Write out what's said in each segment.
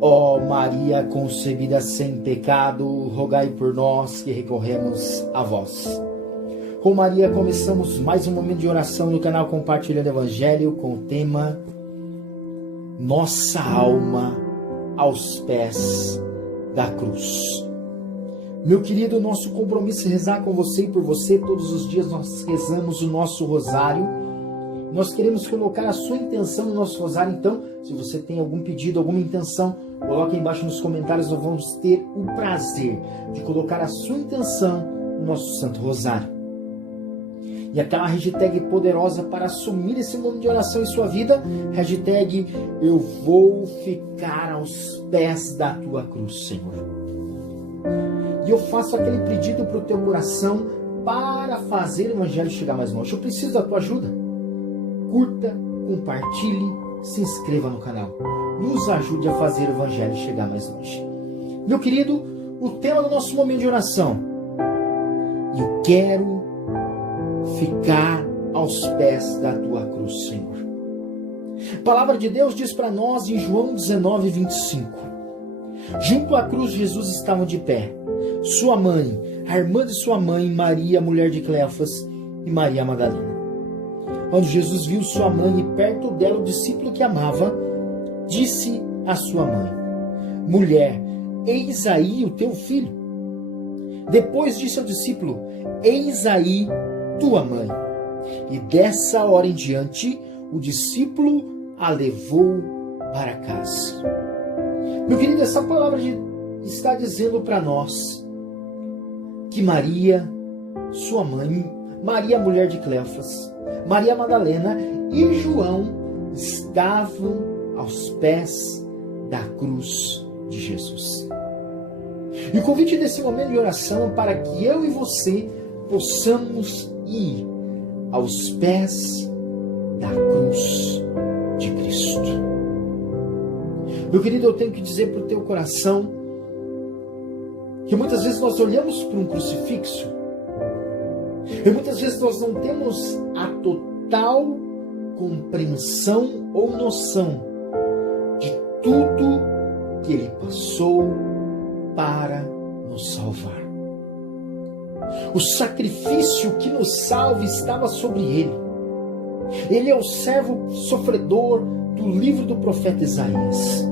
Ó Maria concebida sem pecado, rogai por nós que recorremos a vós. Com Maria começamos mais um momento de oração no canal Compartilhando Evangelho com o tema Nossa Alma aos Pés da Cruz. Meu querido, nosso compromisso é rezar com você e por você. Todos os dias nós rezamos o nosso rosário. Nós queremos colocar a sua intenção no nosso rosário. Então, se você tem algum pedido, alguma intenção, coloque aí embaixo nos comentários. Nós vamos ter o prazer de colocar a sua intenção no nosso Santo Rosário. E aquela hashtag poderosa para assumir esse momento de oração em sua vida, hashtag eu vou ficar aos pés da tua cruz, Senhor. E eu faço aquele pedido para o teu coração para fazer o Evangelho chegar mais longe. Eu preciso da tua ajuda. Curta, compartilhe, se inscreva no canal. Nos ajude a fazer o Evangelho chegar mais longe. Meu querido, o tema do nosso momento de oração. Eu quero ficar aos pés da tua cruz, Senhor. A palavra de Deus diz para nós em João 19, 25. Junto à cruz Jesus estava de pé. Sua mãe, a irmã de sua mãe, Maria, mulher de Cleofas, e Maria Madalena. Quando Jesus viu sua mãe e perto dela o discípulo que amava, disse à sua mãe: Mulher, eis aí o teu filho. Depois disse ao discípulo: Eis aí tua mãe. E dessa hora em diante, o discípulo a levou para casa. Meu querido, essa palavra está dizendo para nós que Maria, sua mãe, Maria, mulher de Cleofas, Maria Madalena e João estavam aos pés da cruz de Jesus. E o convite desse momento de oração é para que eu e você possamos ir aos pés da cruz de Cristo. Meu querido, eu tenho que dizer para o teu coração que muitas vezes nós olhamos para um crucifixo e muitas vezes nós não temos a total compreensão ou noção de tudo que Ele passou para nos salvar. O sacrifício que nos salva estava sobre Ele. Ele é o servo sofredor do livro do profeta Isaías.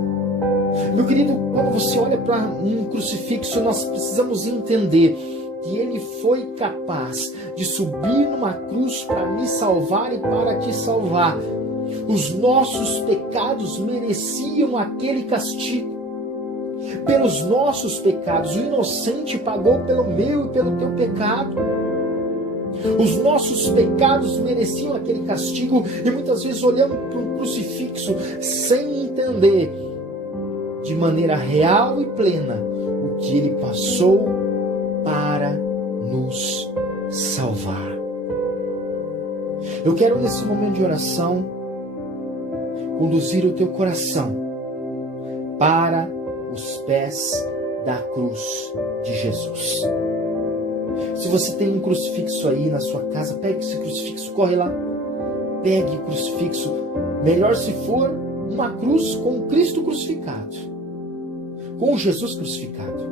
Meu querido, quando você olha para um crucifixo, nós precisamos entender que Ele foi capaz de subir numa cruz para me salvar e para te salvar. Os nossos pecados mereciam aquele castigo. Pelos nossos pecados, o inocente pagou pelo meu e pelo teu pecado. Os nossos pecados mereciam aquele castigo e muitas vezes olhamos para um crucifixo sem entender de maneira real e plena o que Ele passou para nos salvar. Eu quero nesse momento de oração conduzir o teu coração para os pés da cruz de Jesus. Se você tem um crucifixo aí na sua casa, pegue esse crucifixo, corre lá, pegue o crucifixo. Melhor se for uma cruz com Cristo crucificado, com Jesus crucificado.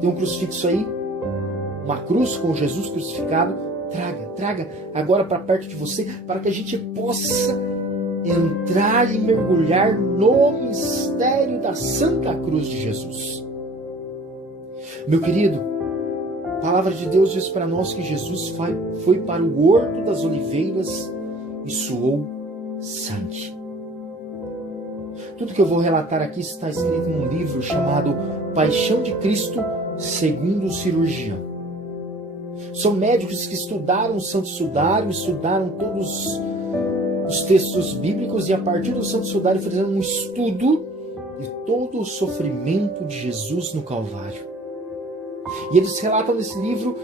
Tem um crucifixo aí? Uma cruz com Jesus crucificado? Traga agora para perto de você, para que a gente possa entrar e mergulhar no mistério da Santa Cruz de Jesus. Meu querido, a palavra de Deus diz para nós que Jesus foi para o Horto das Oliveiras e suou sangue. Tudo que eu vou relatar aqui está escrito num livro chamado Paixão de Cristo segundo o cirurgião. São médicos que estudaram o Santo Sudário, estudaram todos os textos bíblicos e a partir do Santo Sudário fizeram um estudo de todo o sofrimento de Jesus no Calvário. E eles relatam nesse livro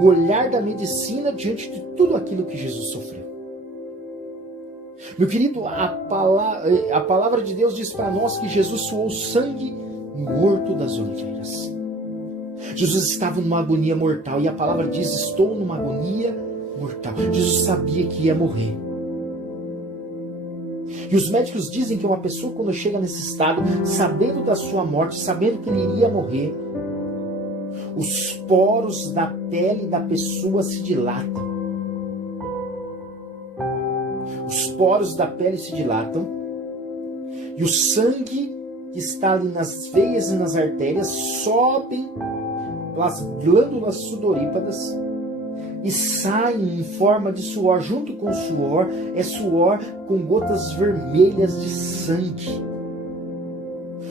o olhar da medicina diante de tudo aquilo que Jesus sofreu. Meu querido, a palavra de Deus diz para nós que Jesus suou sangue no Horto das Oliveiras. Jesus estava numa agonia mortal e a palavra diz: estou numa agonia mortal. Jesus sabia que ia morrer. E os médicos dizem que uma pessoa, quando chega nesse estado, sabendo da sua morte, sabendo que ele iria morrer, os poros da pele da pessoa se dilatam. Os poros da pele se dilatam e o sangue que está ali nas veias e nas artérias sobem pelas glândulas sudoríparas e saem em forma de suor. Junto com o suor, é suor com gotas vermelhas de sangue.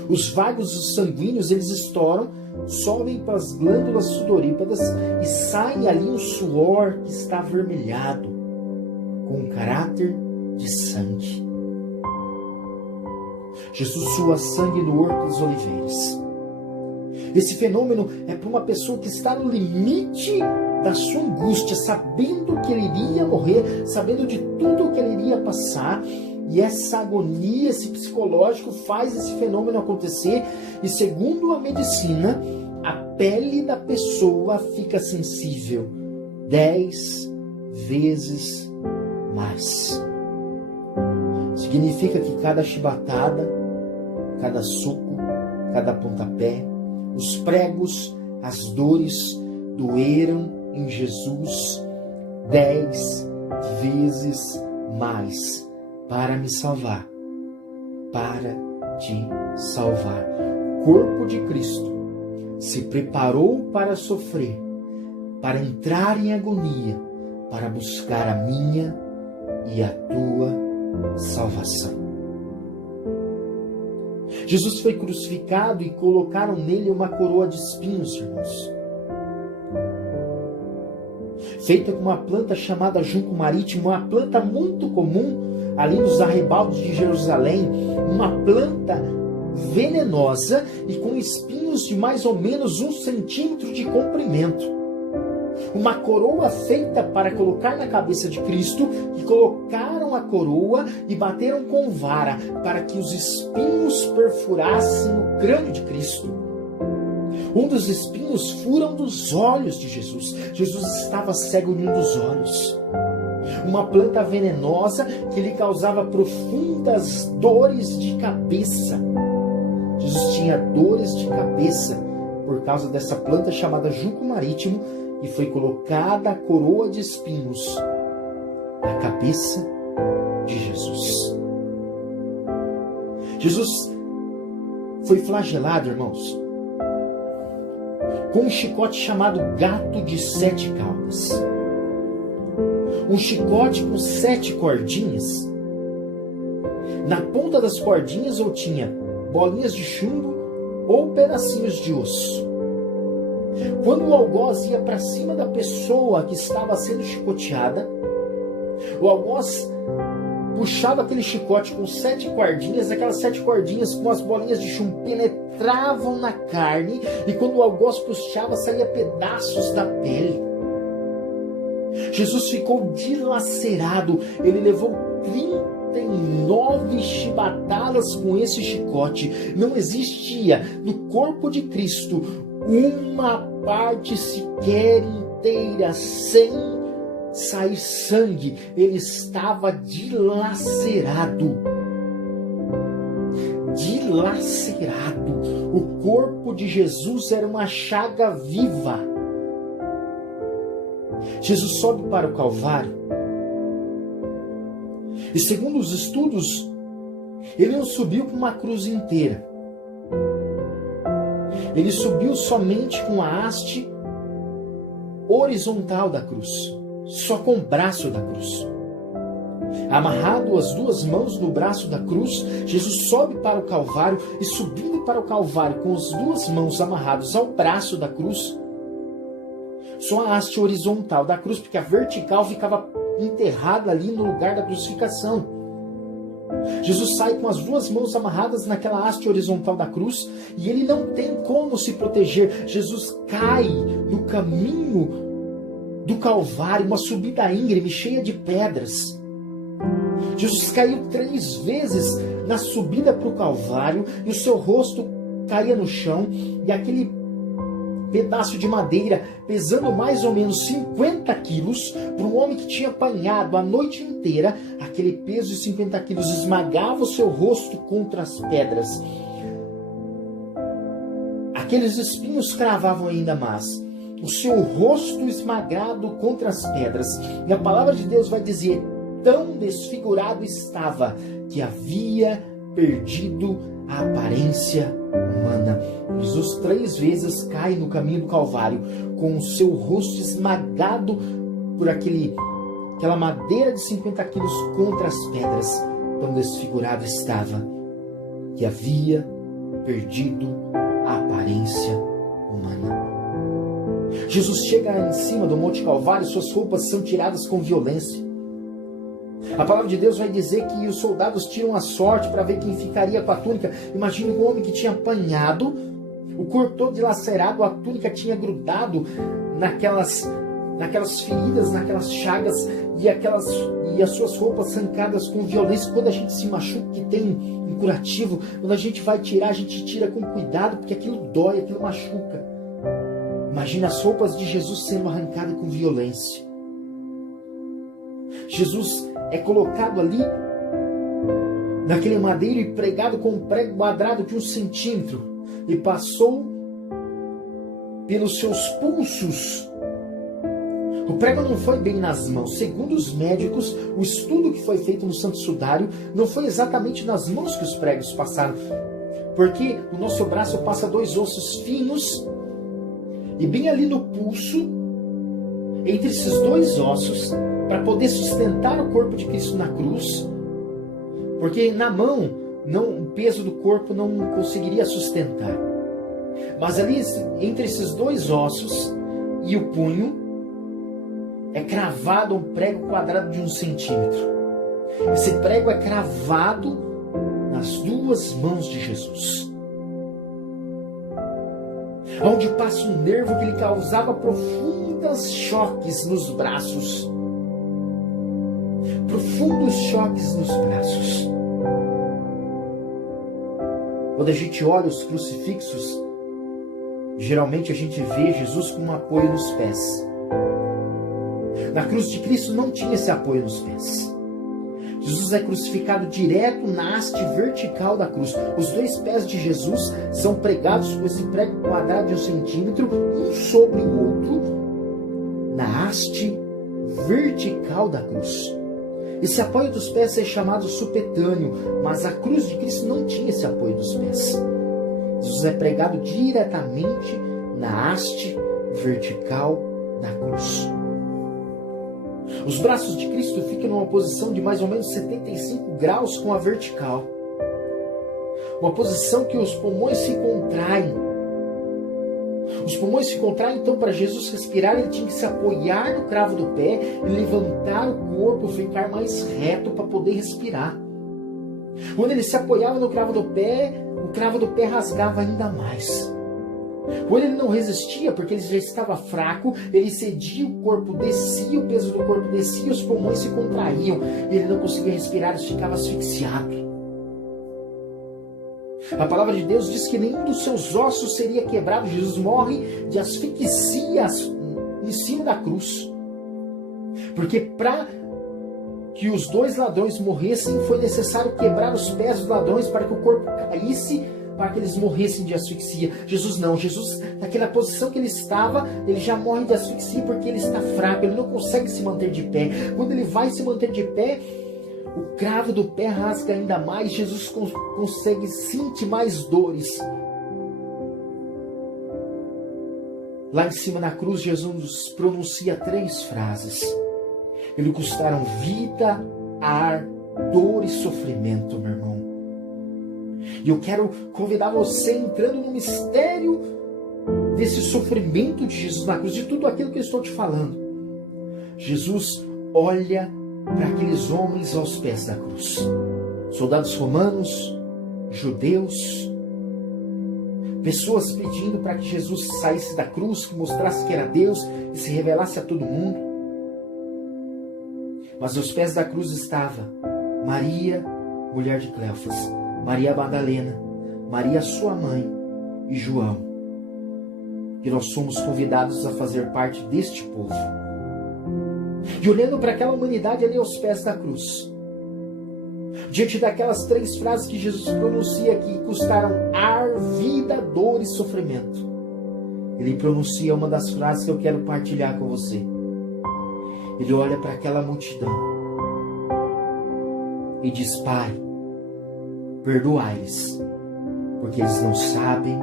Os vagos sanguíneos, eles estouram, sobem pelas glândulas sudoríparas e sai ali um suor que está avermelhado, com caráter de sangue. Jesus sua sangue no Horto das Oliveiras. Esse fenômeno é para uma pessoa que está no limite da sua angústia, sabendo que ele iria morrer, sabendo de tudo que ele iria passar, e essa agonia, esse psicológico faz esse fenômeno acontecer, e segundo a medicina, a pele da pessoa fica sensível 10 vezes mais. Significa que cada chibatada, cada soco, cada pontapé, os pregos, as dores doeram em Jesus 10 vezes mais para me salvar, para te salvar. O corpo de Cristo se preparou para sofrer, para entrar em agonia, para buscar a minha e a tua salvação. Jesus foi crucificado e colocaram nele uma coroa de espinhos, irmãos, feita com uma planta chamada junco marítimo, uma planta muito comum ali nos arrebaldos de Jerusalém, uma planta venenosa e com espinhos de mais ou menos 1 centímetro de comprimento. Uma coroa feita para colocar na cabeça de Cristo, e colocaram a coroa e bateram com vara para que os espinhos perfurassem o crânio de Cristo. Um dos espinhos fura um dos olhos de Jesus. Jesus estava cego em um dos olhos. Uma planta venenosa que lhe causava profundas dores de cabeça. Jesus tinha dores de cabeça por causa dessa planta chamada junco marítimo, e foi colocada a coroa de espinhos na cabeça de Jesus. Jesus foi flagelado, irmãos, com um chicote chamado gato de 7 caudas. Um chicote com 7 cordinhas. Na ponta das cordinhas ou tinha bolinhas de chumbo ou pedacinhos de osso. Quando o algoz ia para cima da pessoa que estava sendo chicoteada, o algoz puxava aquele chicote com 7 cordinhas, aquelas 7 cordinhas com as bolinhas de chumbo penetravam na carne, e quando o algoz puxava, saía pedaços da pele. Jesus ficou dilacerado, ele levou 39 chibatadas com esse chicote. Não existia no corpo de Cristo uma parte sequer inteira sem sair sangue. Ele estava dilacerado. Dilacerado. O corpo de Jesus era uma chaga viva. Jesus sobe para o Calvário. E segundo os estudos, ele não subiu com uma cruz inteira. Ele subiu somente com a haste horizontal da cruz, só com o braço da cruz. Amarrado as 2 mãos no braço da cruz, Jesus sobe para o Calvário, e subindo para o Calvário com as 2 mãos amarradas ao braço da cruz, só a haste horizontal da cruz, porque a vertical ficava enterrada ali no lugar da crucificação. Jesus sai com as 2 mãos amarradas naquela haste horizontal da cruz, e ele não tem como se proteger. Jesus cai no caminho do Calvário, uma subida íngreme, cheia de pedras. Jesus caiu 3 vezes na subida para o Calvário, e o seu rosto caía no chão, e aquele pedaço de madeira pesando mais ou menos 50 quilos, para um homem que tinha apanhado a noite inteira, aquele peso de 50 quilos esmagava o seu rosto contra as pedras. Aqueles espinhos cravavam ainda mais o seu rosto esmagado contra as pedras. E a palavra de Deus vai dizer: tão desfigurado estava que havia perdido a aparência humana. Jesus 3 vezes cai no caminho do Calvário, com o seu rosto esmagado por aquela madeira de 50 quilos contra as pedras. Tão desfigurado estava que havia perdido a aparência humana. Jesus chega em cima do Monte Calvário, suas roupas são tiradas com violência. A palavra de Deus vai dizer que os soldados tiram a sorte para ver quem ficaria com a túnica. Imagine um homem que tinha apanhado, o corpo todo dilacerado, a túnica tinha grudado naquelas feridas, naquelas chagas, e as suas roupas arrancadas com violência. Quando a gente se machuca, que tem um curativo, quando a gente vai tirar, a gente tira com cuidado, porque aquilo dói, aquilo machuca. Imagina as roupas de Jesus sendo arrancadas com violência. Jesus é colocado ali naquele madeiro e pregado com um prego quadrado de 1 centímetro, e passou pelos seus pulsos. O prego não foi bem nas mãos. Segundo os médicos, o estudo que foi feito no Santo Sudário, não foi exatamente nas mãos que os pregos passaram, porque o nosso braço passa 2 ossos finos, e bem ali no pulso, entre esses 2 ossos, para poder sustentar o corpo de Cristo na cruz, porque na mão o peso do corpo não conseguiria sustentar. Mas ali, entre esses 2 ossos e o punho, é cravado um prego quadrado de 1 centímetro. Esse prego é cravado nas 2 mãos de Jesus, onde passa um nervo que lhe causava profundos choques nos braços. Profundos choques nos braços. Quando a gente olha os crucifixos, geralmente a gente vê Jesus com um apoio nos pés. Na cruz de Cristo não tinha esse apoio nos pés. Jesus é crucificado direto na haste vertical da cruz. Os 2 pés de Jesus são pregados com esse prego quadrado de 1 centímetro, um sobre o outro, na haste vertical da cruz. Esse apoio dos pés é chamado supetâneo, mas a cruz de Cristo não tinha esse apoio dos pés. Jesus é pregado diretamente na haste vertical da cruz. Os braços de Cristo ficam numa posição de mais ou menos 75 graus com a vertical. Uma posição que os pulmões se contraem. Os pulmões se contraem, então para Jesus respirar ele tinha que se apoiar no cravo do pé e levantar o corpo, ficar mais reto para poder respirar. Quando ele se apoiava no cravo do pé, o cravo do pé rasgava ainda mais. Quando ele não resistia, porque ele já estava fraco, ele cedia, o corpo descia, o peso do corpo descia, os pulmões se contraíam, ele não conseguia respirar, ele ficava asfixiado. A palavra de Deus diz que nenhum dos seus ossos seria quebrado. Jesus morre de asfixia em cima da cruz. Porque para que os 2 ladrões morressem, foi necessário quebrar os pés dos ladrões para que o corpo caísse, para que eles morressem de asfixia. Jesus não. Jesus, naquela posição que ele estava, ele já morre de asfixia porque ele está fraco, ele não consegue se manter de pé. Quando ele vai se manter de pé, o cravo do pé rasga ainda mais, Jesus consegue sentir mais dores. Lá em cima na cruz, Jesus pronuncia 3 frases. Ele custaram vida, ar, dor e sofrimento, meu irmão. E eu quero convidar você, entrando no mistério desse sofrimento de Jesus na cruz, de tudo aquilo que eu estou te falando. Jesus olha para aqueles homens aos pés da cruz. Soldados romanos, judeus, pessoas pedindo para que Jesus saísse da cruz, que mostrasse que era Deus e se revelasse a todo mundo. Mas aos pés da cruz estava Maria, mulher de Cleofas, Maria Madalena, Maria sua mãe e João. que nós somos convidados a fazer parte deste povo. E olhando para aquela humanidade ali aos pés da cruz, diante daquelas 3 frases que Jesus pronuncia que custaram ar, vida, dor e sofrimento, ele pronuncia uma das frases que eu quero partilhar com você. Ele olha para aquela multidão e diz: Pai, perdoai-lhes, porque eles não sabem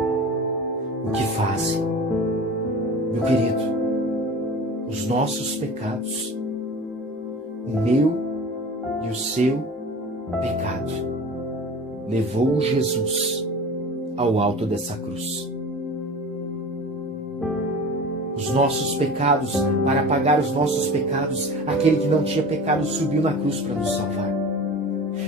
o que fazem. Meu querido, os nossos pecados, o meu e o seu pecado, levou Jesus ao alto dessa cruz. Os nossos pecados, para pagar os nossos pecados, aquele que não tinha pecado subiu na cruz para nos salvar.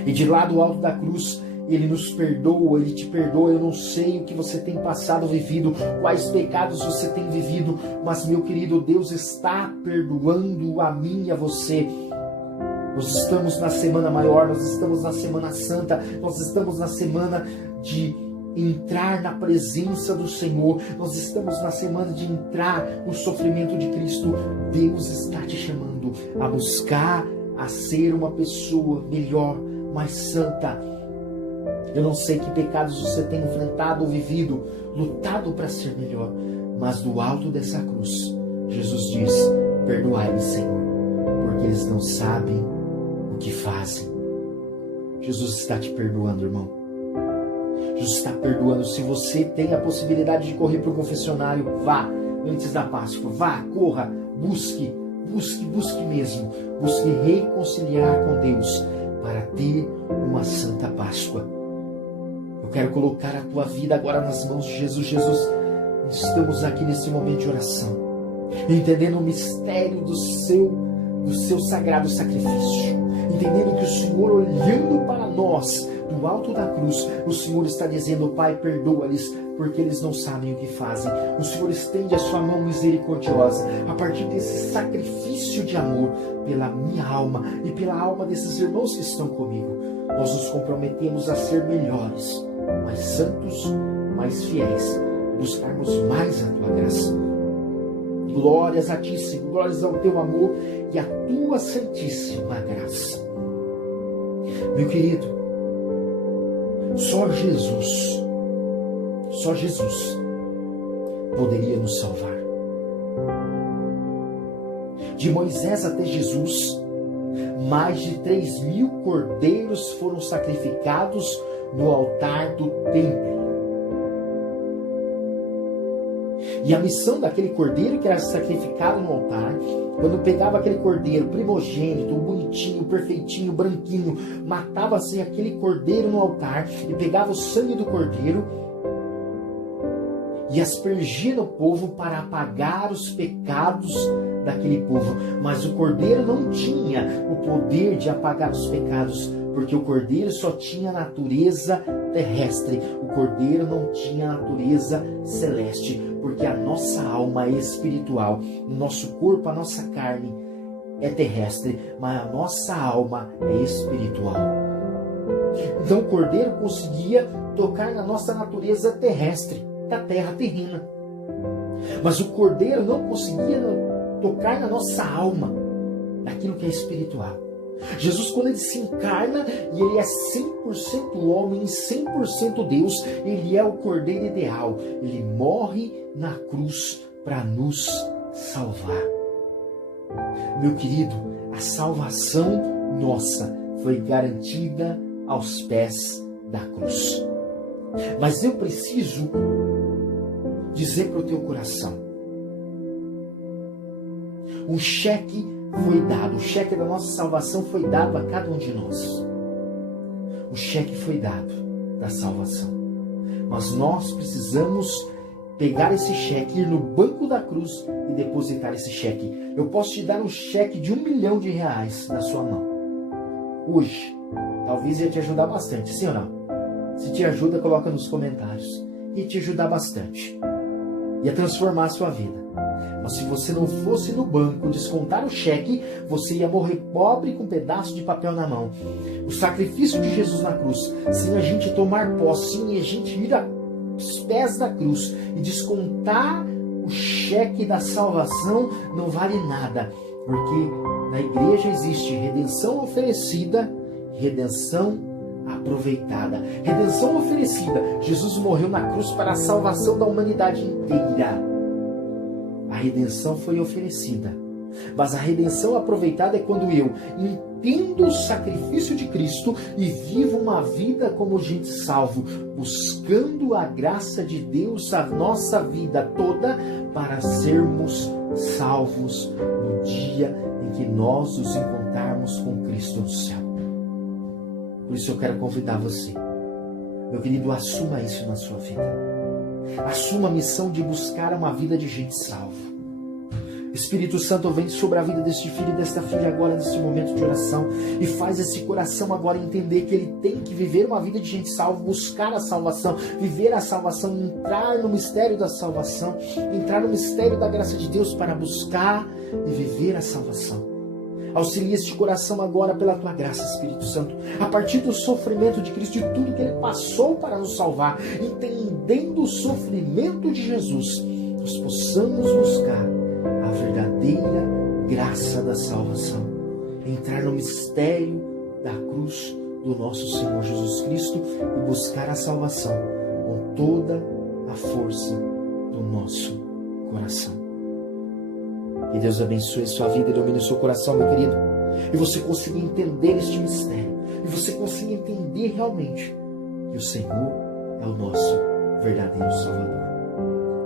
E de lá do alto da cruz, Ele nos perdoa, Ele te perdoa. Eu não sei o que você tem passado, vivido, quais pecados você tem vivido, mas, meu querido, Deus está perdoando a mim e a você. Nós estamos na Semana Maior, nós estamos na Semana Santa, nós estamos na semana de entrar na presença do Senhor, nós estamos na semana de entrar no sofrimento de Cristo. Deus está te chamando a buscar, a ser uma pessoa melhor, mais santa. Eu não sei que pecados você tem enfrentado ou vivido, lutado para ser melhor, mas do alto dessa cruz, Jesus diz: perdoai-lhes, Senhor, porque eles não sabem o que fazem. Jesus está te perdoando, irmão. Jesus está perdoando. Se você tem a possibilidade de correr para o confessionário, vá antes da Páscoa. Vá, corra, busque mesmo. Busque reconciliar com Deus para ter uma santa Páscoa. Eu quero colocar a tua vida agora nas mãos de Jesus. Jesus, estamos aqui nesse momento de oração, entendendo o mistério do seu sagrado sacrifício, entendendo que o Senhor, olhando para nós do alto da cruz, o Senhor está dizendo: Pai, perdoa-lhes, porque eles não sabem o que fazem. O Senhor estende a sua mão misericordiosa a partir desse sacrifício de amor pela minha alma e pela alma desses irmãos que estão comigo. Nós nos comprometemos a ser melhores, mais santos, mais fiéis, buscarmos mais a tua graça. Glórias a ti, Senhor, glórias ao teu amor e à tua santíssima graça. Meu querido, só Jesus poderia nos salvar. De Moisés até Jesus, mais de 3.000 cordeiros foram sacrificados no altar do templo. E a missão daquele cordeiro que era sacrificado no altar, quando pegava aquele cordeiro primogênito, bonitinho, perfeitinho, branquinho, matava-se aquele cordeiro no altar e pegava o sangue do cordeiro e aspergia no povo para apagar os pecados daquele povo. Mas o cordeiro não tinha o poder de apagar os pecados, porque o cordeiro só tinha natureza terrestre. O cordeiro não tinha natureza celeste, porque a nossa alma é espiritual. O nosso corpo, a nossa carne é terrestre, mas a nossa alma é espiritual. Então o cordeiro conseguia tocar na nossa natureza terrestre, da terra terrena. Mas o cordeiro não conseguia tocar na nossa alma, naquilo que é espiritual. Jesus, quando ele se encarna e ele é 100% homem e 100% Deus, ele é o cordeiro ideal. Ele morre na cruz para nos salvar. Meu querido, a salvação nossa foi garantida aos pés da cruz. Mas eu preciso dizer para o teu coração: um cheque foi dado, o cheque da nossa salvação foi dado a cada um de nós. O cheque foi dado da salvação. Mas nós precisamos pegar esse cheque, ir no banco da cruz e depositar esse cheque. Eu posso te dar um cheque de R$1 milhão na sua mão hoje. Talvez ia te ajudar bastante, sim ou não? Se te ajuda, coloca nos comentários. Ia te ajudar bastante. Ia transformar a sua vida. Mas se você não fosse no banco descontar o cheque, você ia morrer pobre com um pedaço de papel na mão. O sacrifício de Jesus na cruz, sem a gente tomar posse, sem a gente ir aos pés da cruz e descontar o cheque da salvação não vale nada, porque na igreja existe redenção oferecida, redenção aproveitada. Redenção oferecida, Jesus morreu na cruz para a salvação da humanidade inteira. A redenção foi oferecida, mas a redenção aproveitada é quando eu entendo o sacrifício de Cristo e vivo uma vida como gente salvo, buscando a graça de Deus a nossa vida toda para sermos salvos no dia em que nós nos encontrarmos com Cristo no céu. Por isso eu quero convidar você, meu querido, assuma isso na sua vida. Assuma a missão de buscar uma vida de gente salvo. Espírito Santo, vem sobre a vida deste filho e desta filha agora, neste momento de oração, e faz esse coração agora entender que ele tem que viver uma vida de gente salva, buscar a salvação, viver a salvação, entrar no mistério da salvação, entrar no mistério da graça de Deus para buscar e viver a salvação. Auxilia este coração agora pela tua graça, Espírito Santo, a partir do sofrimento de Cristo, de tudo que ele passou para nos salvar, entendendo o sofrimento de Jesus, nós possamos buscar a verdadeira graça da salvação, entrar no mistério da cruz do nosso Senhor Jesus Cristo e buscar a salvação com toda a força do nosso coração. Que Deus abençoe a sua vida e ilumine o seu coração, meu querido, e você consiga entender este mistério, e você consiga entender realmente que o Senhor é o nosso verdadeiro Salvador.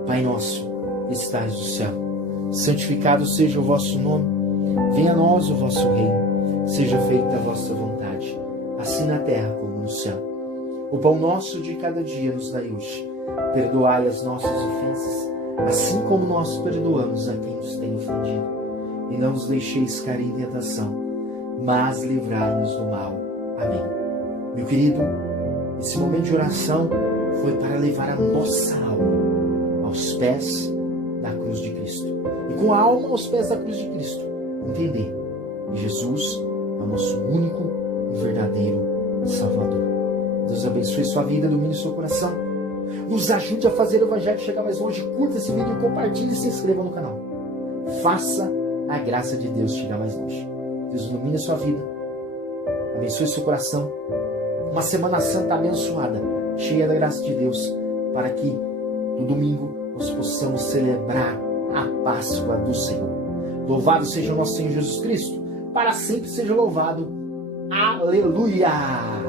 Pai nosso, que estais no céu, santificado seja o vosso nome, venha a nós o vosso reino, seja feita a vossa vontade, assim na terra como no céu. O pão nosso de cada dia nos dai hoje, perdoai as nossas ofensas, assim como nós perdoamos a quem nos tem ofendido, e não nos deixeis cair em tentação, mas livrai-nos do mal. Amém. Meu querido, esse momento de oração foi para levar a nossa alma aos pés da cruz de Cristo. E com a alma aos pés da cruz de Cristo, entender que Jesus é o nosso único e verdadeiro Salvador. Deus abençoe sua vida, ilumine seu coração. Nos ajude a fazer o Evangelho chegar mais longe. Curta esse vídeo, compartilhe e se inscreva no canal. Faça a graça de Deus chegar mais longe. Deus ilumine a sua vida, abençoe seu coração. Uma Semana Santa abençoada, cheia da graça de Deus, para que no domingo nós possamos celebrar a Páscoa do Senhor. Louvado seja o nosso Senhor Jesus Cristo, para sempre seja louvado. Aleluia!